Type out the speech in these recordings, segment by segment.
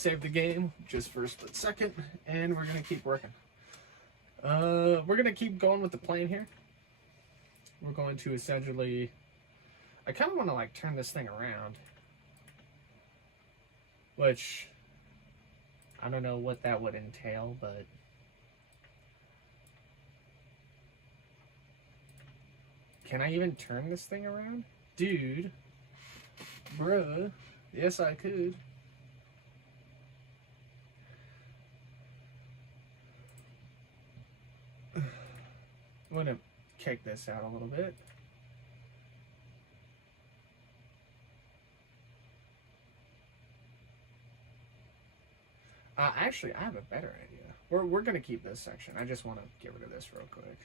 save the game just for a split second, and we're gonna keep working. We're gonna keep going with the plane here. We're going to essentially, I kind of want to like turn this thing around, which I don't know what that would entail, but can I even turn this thing around? Dude, bruh, yes I could. I'm gonna kick this out a little bit. Actually, I have a better idea. We're gonna keep this section. I just want to get rid of this real quick,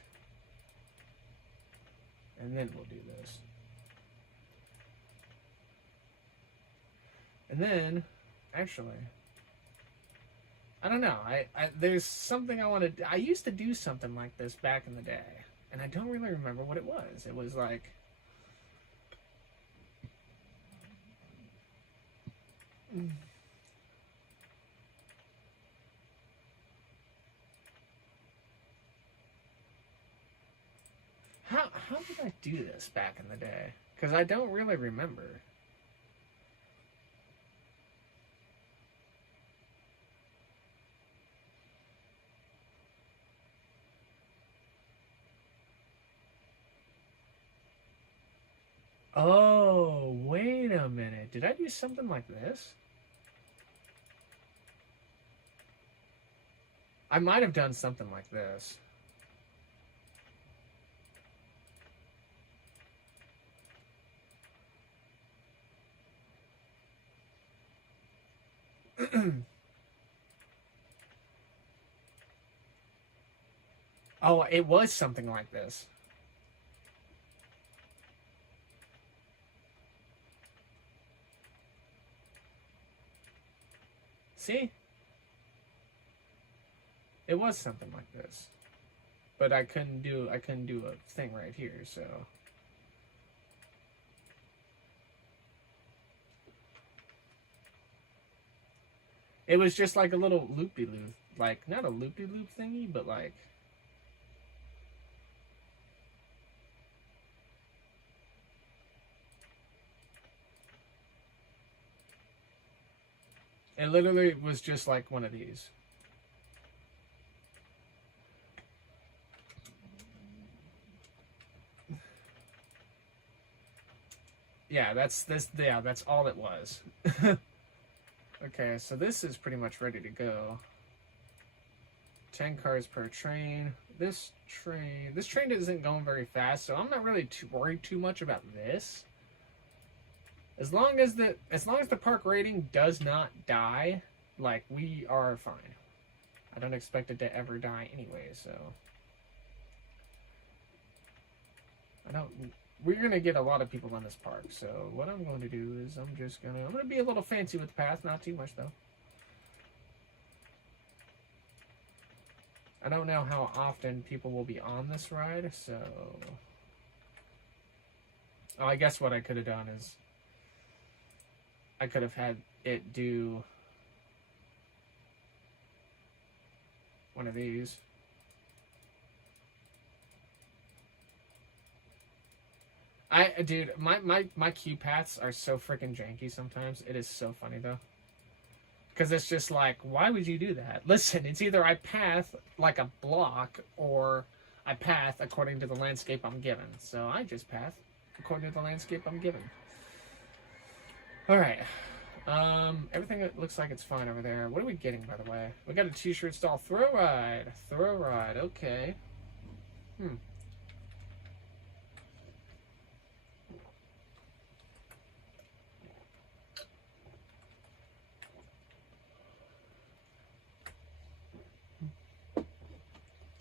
and then we'll do this. And then, actually, I don't know. There's something I want to. I used to do something like this back in the day, and I don't really remember what it was. It was like, how did I do this back in the day? Because I don't really remember. Oh, wait a minute. Did I do something like this? I might have done something like this. Oh, it was something like this. See? It was something like this. But I couldn't do a thing right here, so it was just like a little loopy loop, like not a loopy loop thingy, but like it literally was just like one of these. Yeah, that's all it was. Okay, so this is pretty much ready to go. 10 cars per train. This train isn't going very fast, so I'm not really worried too much about this. As long as the park rating does not die, like, we are fine. I don't expect it to ever die anyway, so we're gonna get a lot of people on this park, so what I'm going to do is I'm gonna be a little fancy with the path, not too much though. I don't know how often people will be on this ride, so I guess what I could have done is I could have had it do one of these. Dude, my queue paths are so freaking janky sometimes. It is so funny though. Because it's just like, why would you do that? Listen, it's either I path like a block or I path according to the landscape I'm given. So I just path according to the landscape I'm given. Alright. Everything looks like it's fine over there. What are we getting, by the way? We got a t-shirt stall. Throw ride. Throw ride. Okay.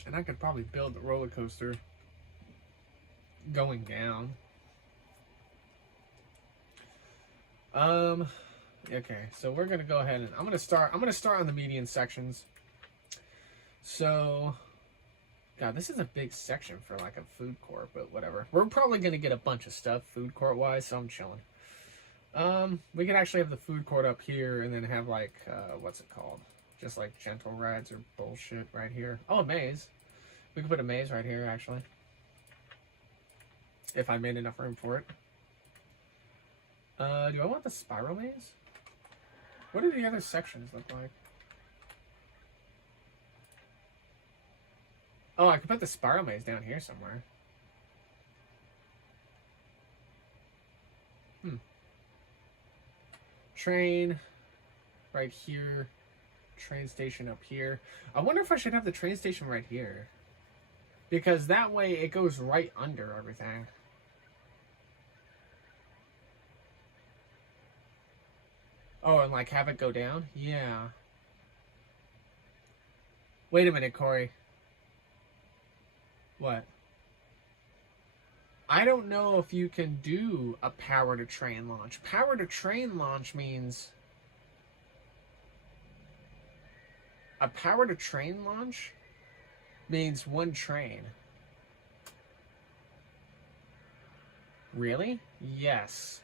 And I could probably build the roller coaster going down. Okay, so we're gonna go ahead and I'm gonna start on the median sections. So, God, this is a big section for like a food court, but whatever. We're probably gonna get a bunch of stuff food court wise, so I'm chilling. We could actually have the food court up here and then have like, what's it called? Just like gentle rides or bullshit right here. Oh, a maze. We could put a maze right here, actually. If I made enough room for it. Do I want the spiral maze? What do the other sections look like? Oh, I could put the spiral maze down here somewhere. Train right here. Train station up here. I wonder if I should have the train station right here. Because that way it goes right under everything. Oh, and like have it go down? Yeah. Wait a minute, Corey. What? I don't know if you can do a power to train launch. Power to train launch means... A power to train launch means one train. Really? Yes.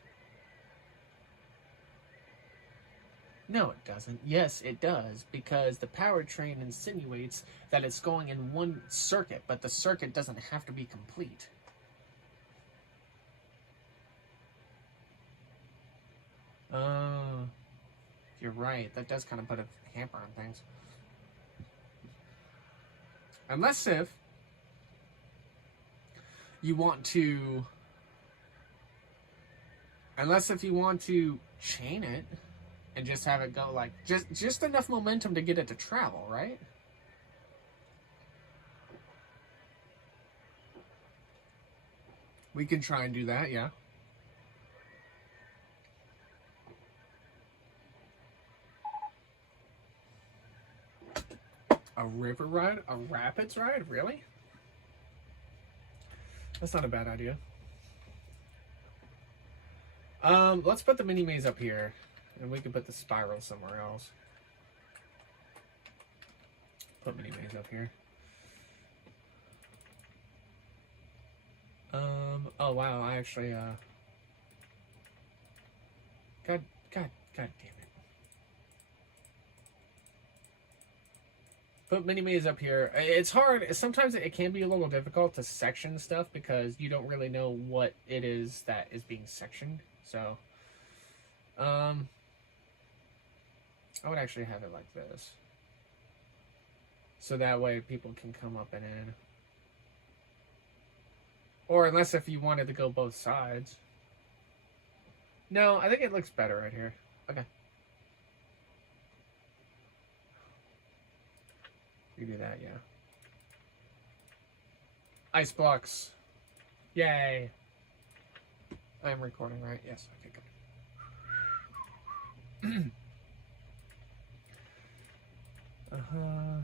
No, it doesn't. Yes, it does, because the power train insinuates that it's going in one circuit, but the circuit doesn't have to be complete. You're right. That does kind of put a hamper on things. Unless if you want to... Unless if you want to chain it and just have it go like... Just enough momentum to get it to travel, right? We can try and do that, yeah. A river ride? A rapids ride? Really? That's not a bad idea. Let's put the mini maze up here. And we can put the spiral somewhere else. Put mini maze up here. Oh wow, I actually, God damn it. Put mini maze up here. It's hard. Sometimes it can be a little difficult to section stuff because you don't really know what it is that is being sectioned. So, I would actually have it like this. So that way people can come up and in. Or unless if you wanted to go both sides. No, I think it looks better right here. Okay. You do that, yeah. Ice blocks. Yay. I'm recording, right? Yes. Okay, good. Uh-huh.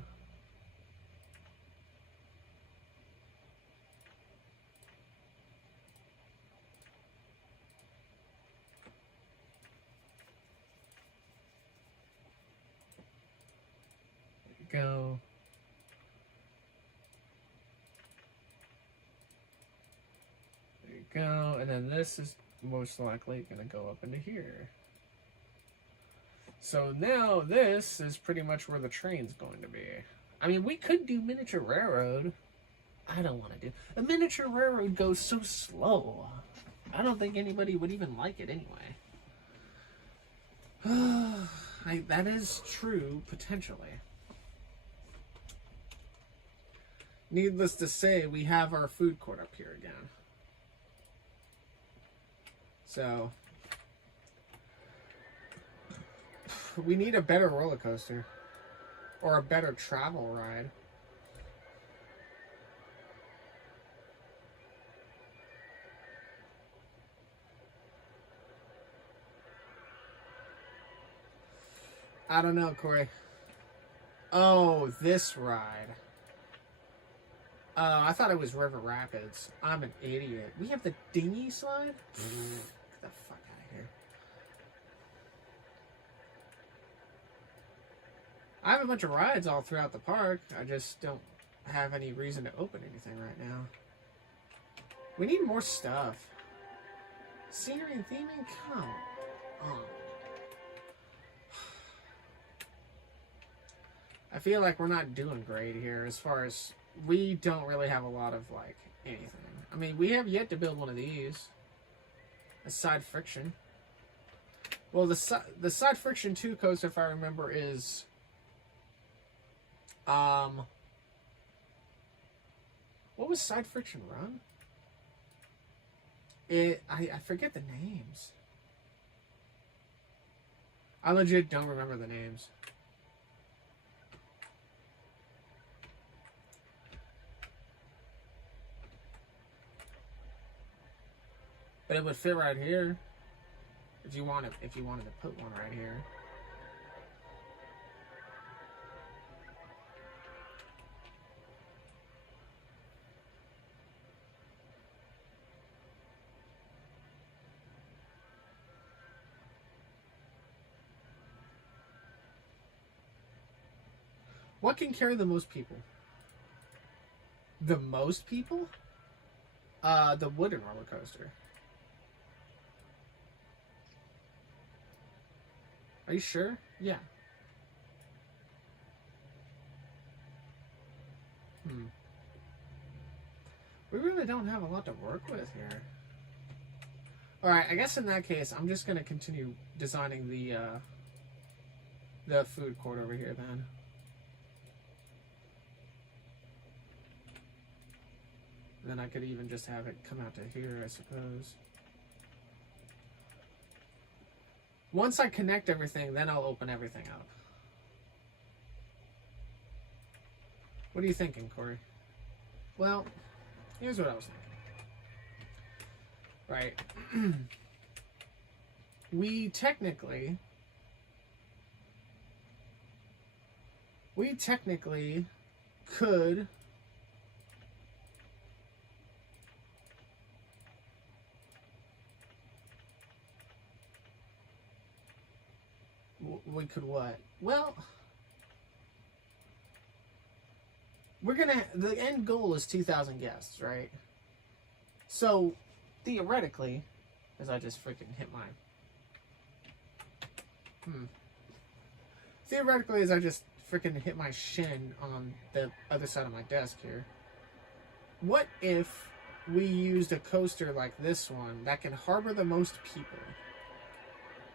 There you go. There you go. And then this is most likely going to go up into here. So now this is pretty much where the train's going to be. I mean, we could do miniature railroad. I don't want to do... A miniature railroad goes so slow. I don't think anybody would even like it anyway. That is true, potentially. Needless to say, we have our food court up here again. So... we need a better roller coaster. Or a better travel ride. I don't know, Corey. Oh, this ride. I thought it was River Rapids. I'm an idiot. We have the dinghy slide? Get the fuck out of here. I have a bunch of rides all throughout the park. I just don't have any reason to open anything right now. We need more stuff. Scenery and theming? Come I feel like we're not doing great here as far as we don't really have a lot of like anything. I mean, we have yet to build one of these. A side friction. Well, the side friction 2 coaster, if I remember, is what was side friction run? I forget the names. I legit don't remember the names. But it would fit right here. If you wanted to put one right here. What can carry the most people? The most people? The wooden roller coaster. Are you sure? Yeah. We really don't have a lot to work with here. Alright, I guess in that case, I'm just going to continue designing the food court over here then. Then I could even just have it come out to here, I suppose. Once I connect everything, then I'll open everything up. What are you thinking, Corey? Well, here's what I was thinking. Right. We technically could what? Well, the end goal is 2,000 guests, right? So, theoretically, as I just freaking hit my... Theoretically, as I just freaking hit my shin on the other side of my desk here, what if we used a coaster like this one that can harbor the most people?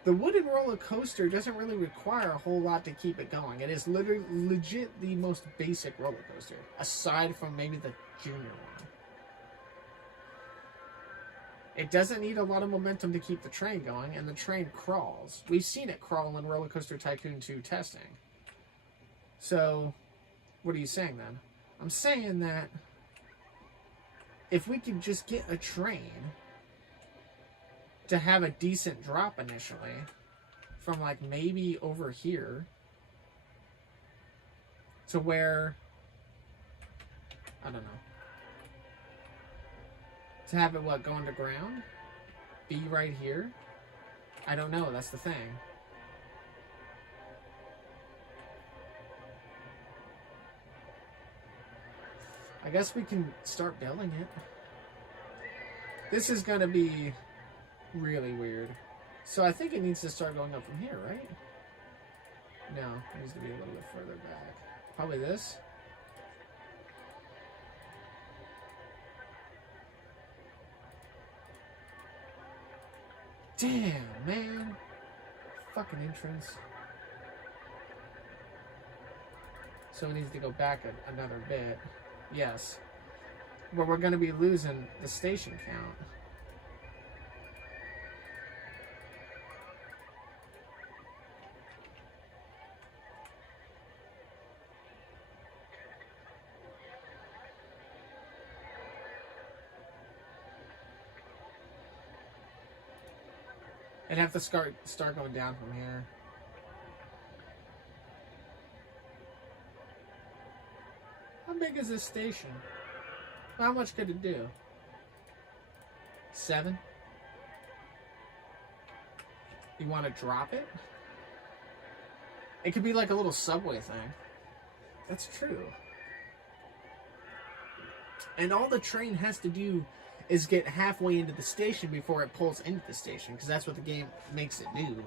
The wooden roller coaster doesn't really require a whole lot to keep it going. It is literally legit the most basic roller coaster, aside from maybe the junior one. It doesn't need a lot of momentum to keep the train going, and the train crawls. We've seen it crawl in Roller Coaster Tycoon 2 testing. So, what are you saying then? I'm saying that if we could just get a train to have a decent drop initially from like maybe over here to where, I don't know, to have it what, go underground, be right here, I don't know, that's the thing. I guess we can start building it. This is gonna be really weird. So I think it needs to start going up from here, right? No, it needs to be a little bit further back. Probably this. Damn, man. Fucking entrance. So it needs to go back another bit. Yes. But we're going to be losing the station count. I'd have to start going down from here. How big is this station? How much could it do? 7? You want to drop it? It could be like a little subway thing. That's true. And all the train has to do is get halfway into the station before it pulls into the station, because that's what the game makes it do.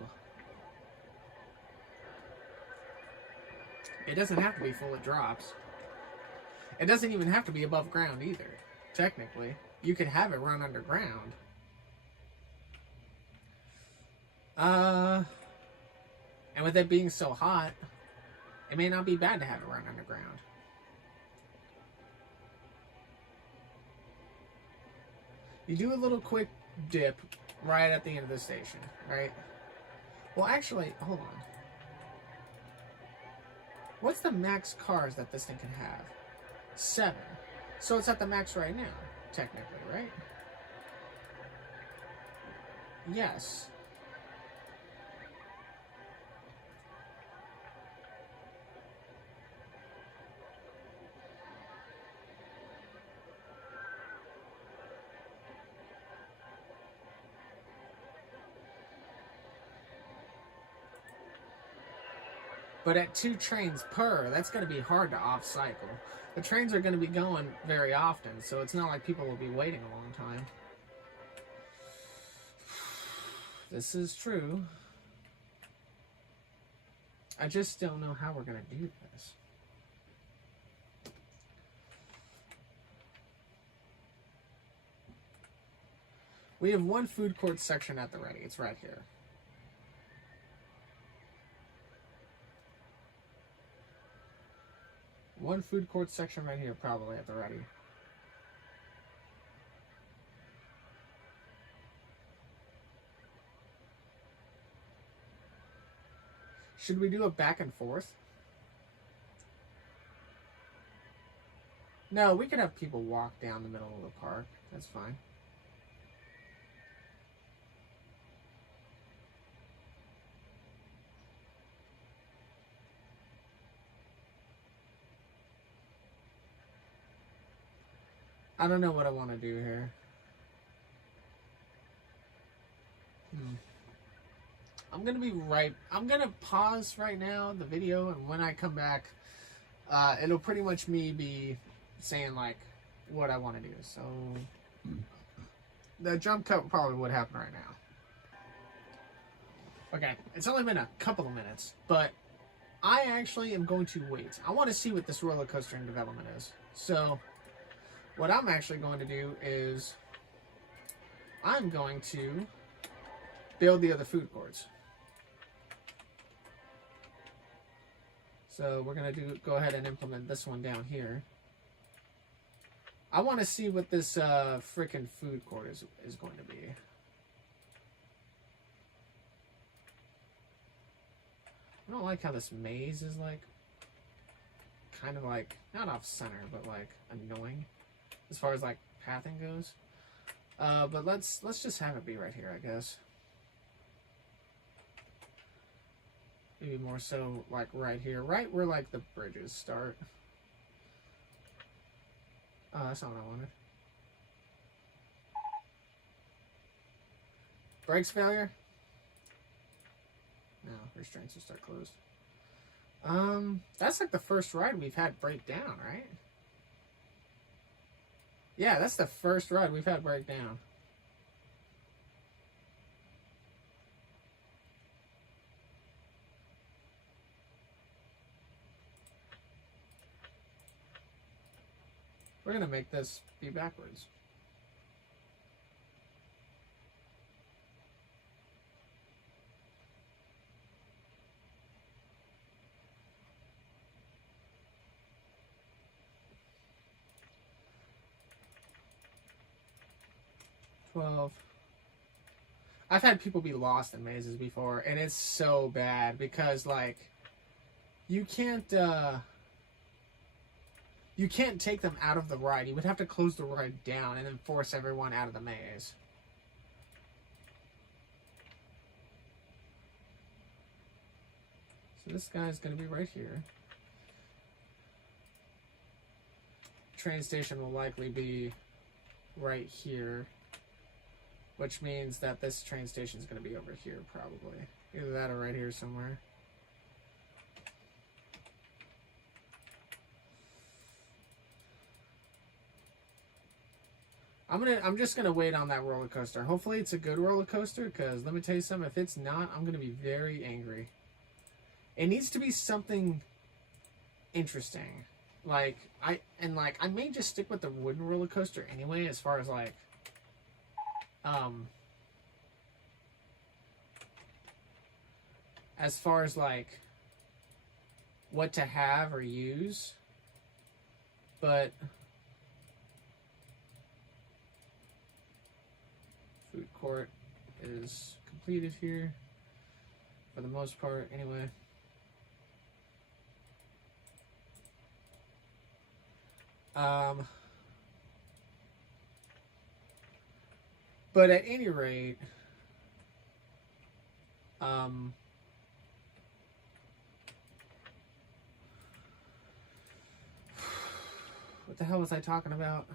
It doesn't have to be full of drops. It doesn't even have to be above ground either, technically. You could have it run underground. And with it being so hot, it may not be bad to have it run underground. You do a little quick dip right at the end of the station, right? Well, actually, hold on. What's the max cars that this thing can have? 7. So it's at the max right now, technically, right? Yes. But at 2 trains per, that's going to be hard to off-cycle. The trains are going to be going very often, so it's not like people will be waiting a long time. This is true. I just don't know how we're going to do this. We have 1 food court section at the ready. It's right here. One food court section right here, probably at the ready. Should we do a back and forth? No, we could have people walk down the middle of the park. That's fine. I don't know what I want to do here. I'm gonna pause right now the video, and when I come back, it'll pretty much be saying like what I want to do. So the jump cut probably would happen right now. Okay, it's only been a couple of minutes, but I actually am going to wait. I want to see what this roller coaster in development is. So what I'm actually going to do is I'm going to build the other food courts. So we're going to go ahead and implement this one down here. I want to see what this frickin' food court is going to be. I don't like how this maze is like kind of like not off center, but like annoying as far as like pathing goes. But let's just have it be right here, I guess. Maybe more so like right here, right where like the bridges start. Oh, that's not what I wanted. Brakes failure? No, restraints will start closed. That's like the first ride we've had break down, right? Yeah, that's the first ride we've had break down. We're gonna make this be backwards. I've had people be lost in mazes before, and it's so bad because like you can't take them out of the ride. You would have to close the ride down and then force everyone out of the maze. So this guy's going to be right here. Train station will likely be right here, which means that this train station is going to be over here probably. Either that or right here somewhere. I'm just gonna wait on that roller coaster. Hopefully it's a good roller coaster, because let me tell you something, if it's not, I'm gonna be very angry. It needs to be something interesting. Like, I may just stick with the wooden roller coaster anyway, as far as like, what to have or use. But food court is completed here for the most part anyway. But at any rate, what the hell was I talking about?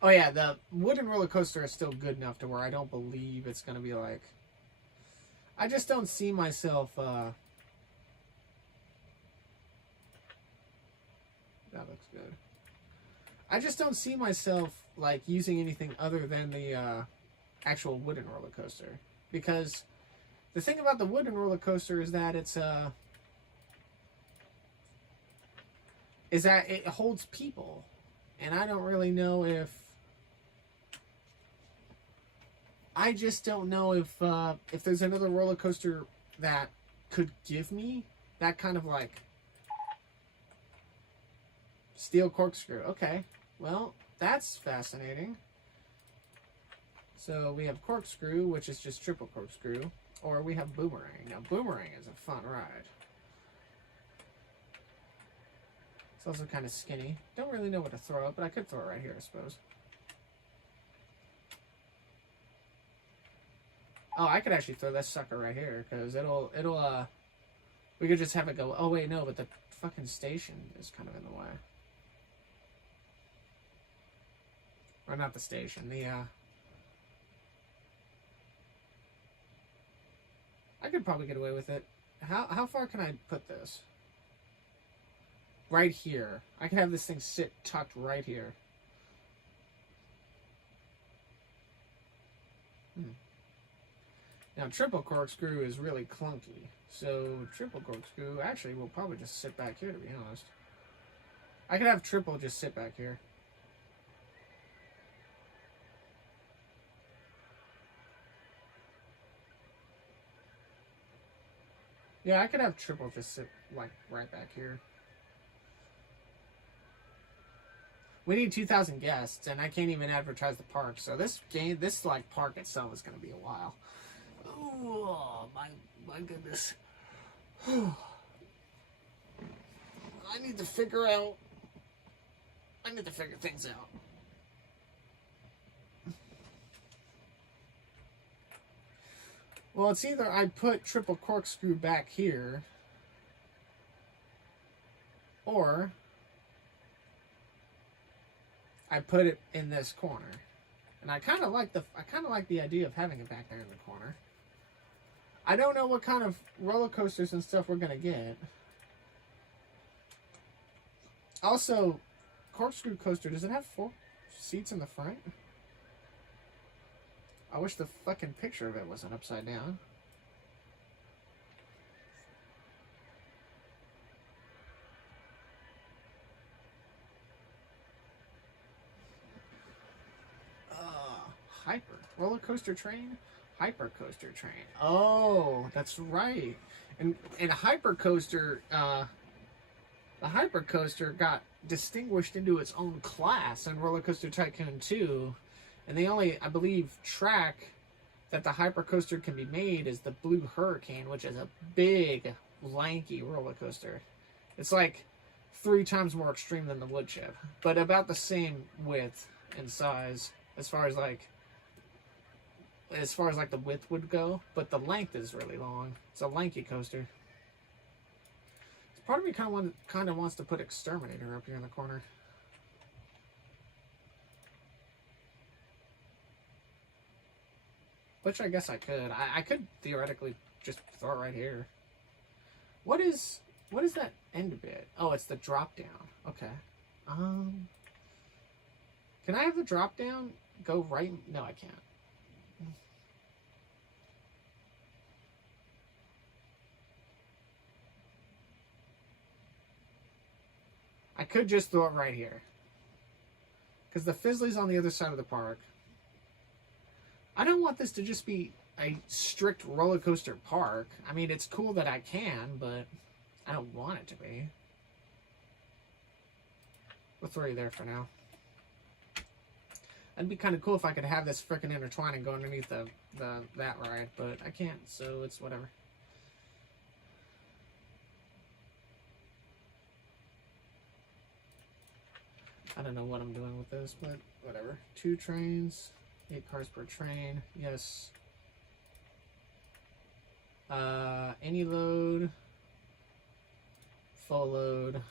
Oh yeah, the wooden roller coaster is still good enough to where I don't believe it's going to be like... I just don't see myself... that looks good. I just don't see myself like using anything other than the actual wooden roller coaster, because the thing about the wooden roller coaster is that it's is that it holds people, and I don't really know if I just don't know if there's another roller coaster that could give me that kind of like steel corkscrew. Okay, well, that's fascinating. So we have corkscrew, which is just triple corkscrew, or we have boomerang. Now, boomerang is a fun ride. It's also kind of skinny. Don't really know what to throw it, but I could throw it right here, I suppose. Oh, I could actually throw this sucker right here, because we could just have it go, oh wait, no, but the fucking station is kind of in the way. Or not the station, I could probably get away with it. How far can I put this? Right here. I could have this thing sit tucked right here. Now, triple corkscrew is really clunky. So, triple corkscrew actually will probably just sit back here, to be honest. I could have triple just sit back here. Yeah, I could have triple just sit, like, right back here. We need 2,000 guests, and I can't even advertise the park. So this like, park itself is going to be a while. Oh, my goodness. I need to figure things out. Well, it's either I put triple corkscrew back here, or I put it in this corner. And I kind of like the idea of having it back there in the corner. I don't know what kind of roller coasters and stuff we're gonna get. Also, corkscrew coaster, does it have 4 seats in the front? I wish the fucking picture of it wasn't upside down. Hyper. Roller coaster train? Hyper coaster train. Oh, that's right. And a hyper coaster, the hyper coaster got distinguished into its own class in Roller Coaster Tycoon 2. And the only, I believe, track that the hypercoaster can be made is the Blue Hurricane, which is a big, lanky roller coaster. It's like 3 times more extreme than the wood chip, but about the same width and size as far as like the width would go, but the length is really long. It's a lanky coaster. Part of me kind of wants to put Exterminator up here in the corner. Which I guess I could. I could theoretically just throw it right here. What is that end bit? Oh, it's the drop down. Okay. Can I have the drop down go right? No, I can't. I could just throw it right here. Because the Fizzly's on the other side of the park. I don't want this to just be a strict roller coaster park. I mean, it's cool that I can, but I don't want it to be. We'll throw you there for now. It'd be kind of cool if I could have this frickin' intertwining go underneath that ride, but I can't, so it's whatever. I don't know what I'm doing with this, but whatever. 2 trains, 8 cars per train, yes. Any load, full load.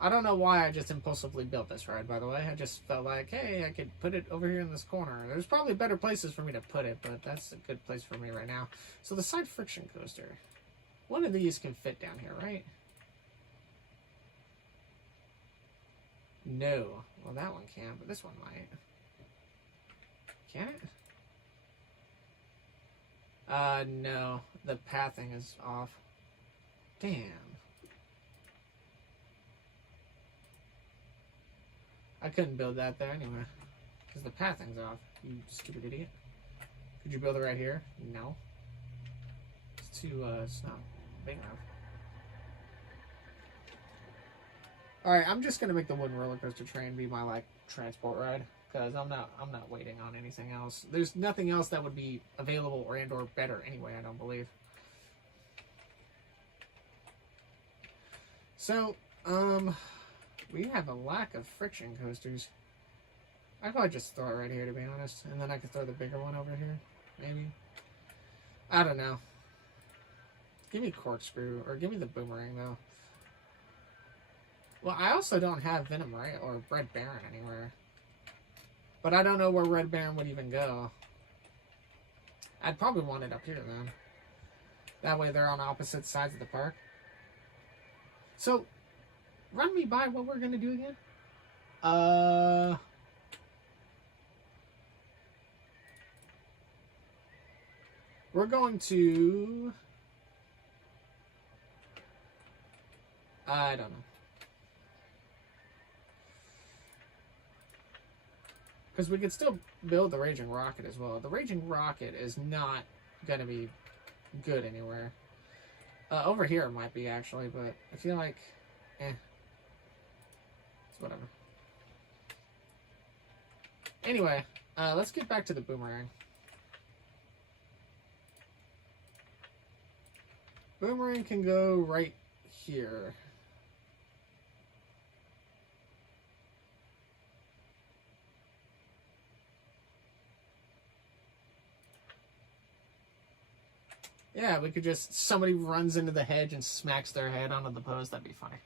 I don't know why I just impulsively built this ride, by the way. I just felt like, hey, I could put it over here in this corner. There's probably better places for me to put it, but that's a good place for me right now. So the side friction coaster. One of these can fit down here, right? No. Well, that one can, but this one might. Can it? No. The pathing is off. Damn. I couldn't build that there anyway. Because the pathing's off. You stupid idiot. Could you build it right here? No. It's too, it's not big enough. Alright, I'm just gonna make the wooden roller coaster train be my, like, transport ride. Because I'm not waiting on anything else. There's nothing else that would be available or better anyway, I don't believe. So, we have a lack of friction coasters. I'd probably just throw it right here, to be honest. And then I could throw the bigger one over here, maybe. I don't know. Give me corkscrew, or give me the boomerang, though. Well, I also don't have Venom, right? Or Red Baron anywhere. But I don't know where Red Baron would even go. I'd probably want it up here, then. That way they're on opposite sides of the park. So, run me by what we're going to do again. We're going to... I don't know. Because we could still build the Raging Rocket as well. The Raging Rocket is not going to be good anywhere. Over here it might be, actually, but I feel like... It's whatever. Anyway, let's get back to the boomerang. Boomerang can go right here. Yeah, we could just... Somebody runs into the hedge and smacks their head onto the post. That'd be funny.